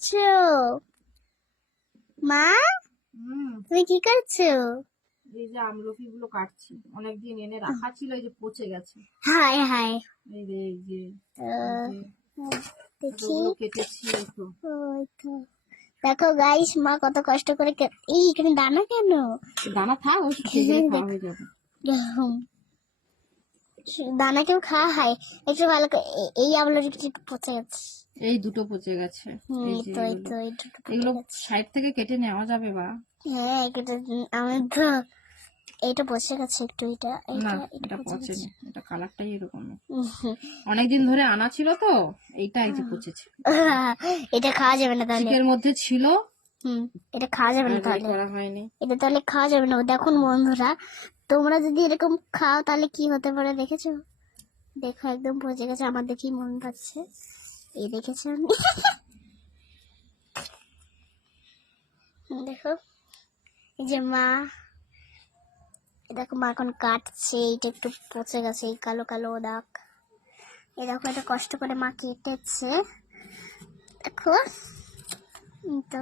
করছো? মা, তুমি কি করছো? এই যে আমলকি গুলো কাটছি, অনেকদিন এনে রাখা ছিল, এই যে পচে গেছে। হায় হায়। এই যে এই যে দেখি। ওগুলো কেটেছি। এই তো ওই তো দেখো গাইস, মা কত কষ্ট করে এই এখানে দানা কেন? দানা থাক, ওই খেয়ে গেলে খাওয়া হয়ে যাবে। দানা কেউ খাওয়া হয়? একটু ভালো করে এই আমলকি একটু পচে গেছে। এই দুটো পচে গেছে। এই যে এই দুটো পচে এগুলো গেছে। সাইড থেকে কেটে নেওয়া যাবে বা? হ্যাঁ, আমি তো এইটা পচে গেছে একটু, না, এটা এটা পচে গেছে। পচেনি, এটা কালারটাই এরকম। অনেকদিন ধরে আনা ছিল তো, এইটা এই যে পচেছে। এটা খাওয়া যাবে না তাহলে। শীতের মধ্যে ছিল, এটা খাওয়া যাবে না আর তাহলে। করা হয়নি। এটা তাহলে খাওয়া যাবে না। দেখুন বন্ধুরা, তোমরা যদি এরকম খাও তাহলে কি হতে পারে দেখেছো? দেখো একদম পচে গেছে, আমার দেখেই মন পাচ্ছে। এই দেখেছেন? দেখো, এই যে মা, দেখো মা এখন কাটছে, এইটা একটু পচে গেছে, এই কালো কালো দাগ। এই দেখো, এটা কষ্ট করে মা কেটেছে, দেখো। তো